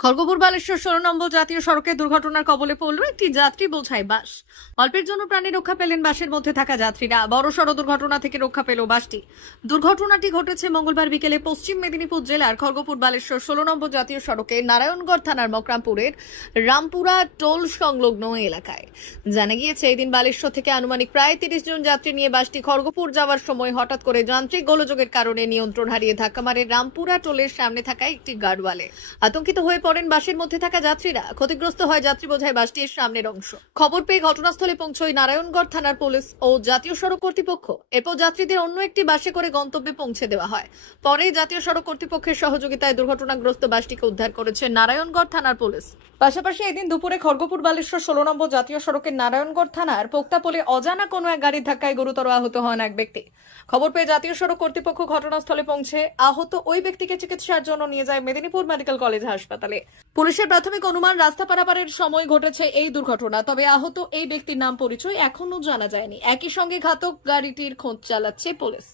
খড়গপুর বালেশ্বর 16 নম্বর জাতীয় সড়কে দুর্ঘটনার কবলে পড়ল একটি যাত্রী বোঝাই বাস। অল্পের জন্য প্রাণে রক্ষা পেলেন বাসের মধ্যে থাকা যাত্রীরা। বড়সড় দুর্ঘটনা থেকে রক্ষা পেল বাসটি। দুর্ঘটনাটি ঘটেছে মঙ্গলবার বিকেলে পশ্চিম মেদিনীপুর জেলার খড়গপুর বালেশ্বর 16 নম্বর জাতীয় সড়কে নারায়ণগড় থানার মকরামপুরের রামপুরা টোল সংলগ্ন এলাকায়। জানা গিয়েছে, এদিন বালেশ্বর থেকে আনুমানিক প্রায় 30 জন যাত্রী নিয়ে বাসটি খড়গপুর যাওয়ার সময় হঠাৎ করে যান্ত্রিক গোলযোগের কারণে নিয়ন্ত্রণ হারিয়ে ধাক্কা মারে রামপুরা টোলের সামনে থাকা একটি গার্ডওয়ালে। আতঙ্কিত হয়ে পড়েন বাসের মধ্যে থাকা যাত্রীরা। ক্ষতিগ্রস্ত হয় যাত্রী বোঝাই বাসটির সামনের অংশ। খবর পেয়ে ঘটনাস্থলে পৌঁছয় নারায়ণগড় থানার পুলিশ ও জাতীয় সড়ক কর্তৃপক্ষ। এরপর যাত্রীদের অন্য একটি বাসে করে গন্তব্যে পৌঁছে দেওয়া হয়। পরে জাতীয় সড়ক কর্তৃপক্ষের সহযোগিতায় দুর্ঘটনাগ্রস্ত বাসটিকে উদ্ধার করেছে নারায়ণগড় থানার পুলিশ। পাশাপাশি এদিন দুপুরে খড়গপুর বালেশ্বর 16 নম্বর জাতীয় সড়কের নারায়ণগড় থানার পোক্তাপোলে অজানা কোনো এক গাড়ির ধাক্কায় গুরুতর আহত হন এক ব্যক্তি। খবর পেয়ে জাতীয় সড়ক কর্তৃপক্ষ ঘটনাস্থলে পৌঁছে আহত ওই ব্যক্তিকে চিকিৎসার জন্য নিয়ে যায় মেদিনীপুর মেডিকেল কলেজ হাসপাতালে। পুলিশের প্রাথমিক অনুমান, রাস্তা পারাপারের সময় ঘটেছে এই দুর্ঘটনা। তবে আহত এই ব্যক্তির নাম পরিচয় এখনো জানা যায়নি। একই সঙ্গে ঘাতক গাড়িটির খোঁজ চালাচ্ছে পুলিশ।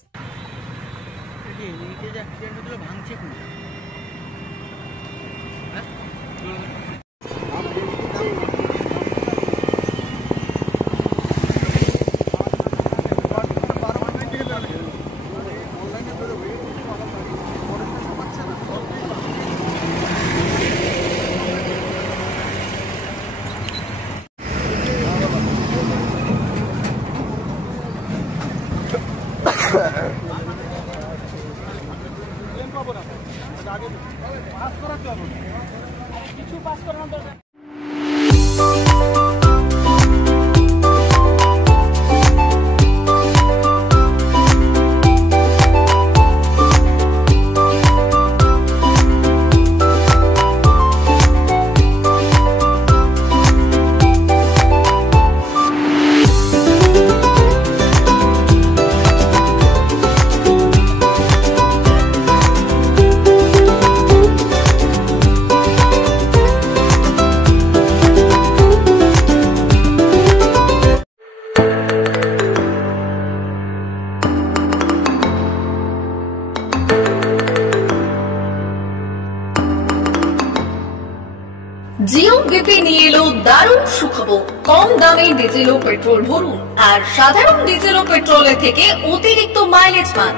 জিও বিপি নিয়ে এলো দারুণ সুখবর। কম দামে ডিজেল ও পেট্রোল ভরুন আর সাধারণ ডিজেল ও পেট্রোলের থেকে অতিরিক্ত মাইলেজ পান।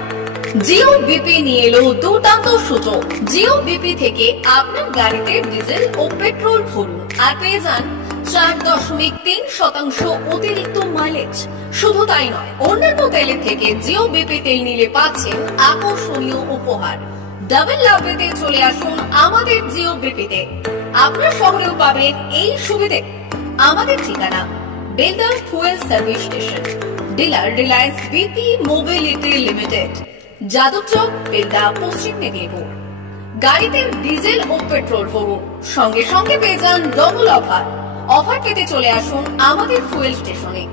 জিও বিপি নিয়ে এলো দুর্দান্ত সুযোগ। জিও বিপি থেকে আপনার গাড়িতে ডিজেল ও পেট্রোল ভরুন আর পেয়ে যান 4.3% অতিরিক্ত মাইলেজ। শুধু তাই নয়, অন্যান্য তেলের থেকে জিও বিপি তেল নিলে পাচ্ছেন আকর্ষণীয় উপহার। ডাবল লাভ পেতে চলে আসুন আমাদের জিও বিপিতে। আপনার শহরেও পাবেন এই সুবিধে। আমাদের ঠিকানা Belda fuel service station, dealer Reliance BP mobility limited, Jadabchak, Belda, পশ্চিম মেদিনীপুর। গাড়িতে ডিজেল ও পেট্রোল ভরুন, সঙ্গে সঙ্গে পেয়ে যান ডবল অফার। অফার পেতে চলে আসুন আমাদের ফুয়েল স্টেশনে।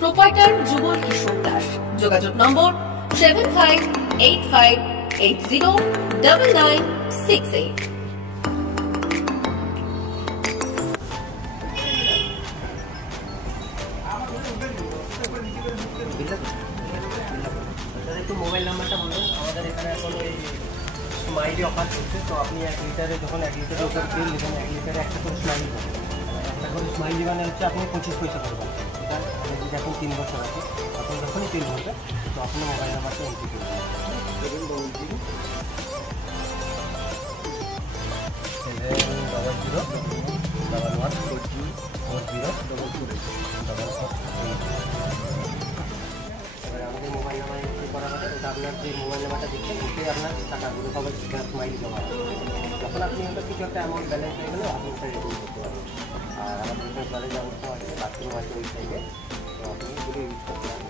প্রোপাইটার যুগল কিশোর দাস। যোগাযোগ নম্বর 7585809968। একটু মোবাইল নাম্বারটা বলুন। আমাদের এখানে এখন ওই স্মাইলি অফার চলছে, তো আপনি 1 লিটারে যখন 1 লিটারের উপর তেল নেবেন, 1 লিটারে একটা করে স্মাইলি পাবেন। একটা করে স্মাইলি মানে হচ্ছে আপনি 25 পয়সা পাবেন। এটা যদি এখন 3 বছর আছে, আপনি যখনই তেল ভরবেন তো আপনার মোবাইল নাম্বারটা এন্ট্রি করবেন। আমাদের মোবাইল নাম্বার এন্ট্রি করা হবে। এটা আপনার যে মোবাইল নাম্বারটা দিচ্ছেন ওটাই আপনার টাকাগুলো সবাই স্মাইলি জমা হবে। যখন আপনি ওটা কিছু একটা অ্যামাউন্ট ব্যালেন্স হয়ে গেলে আপনি ওটা রেডি করতে পারবেন। আর আমাদের এখানে জলের ব্যবস্থা আছে, বাথরুম আছে ওই সাইডে, তো আপনি যদি ইউজ করতে পারেন।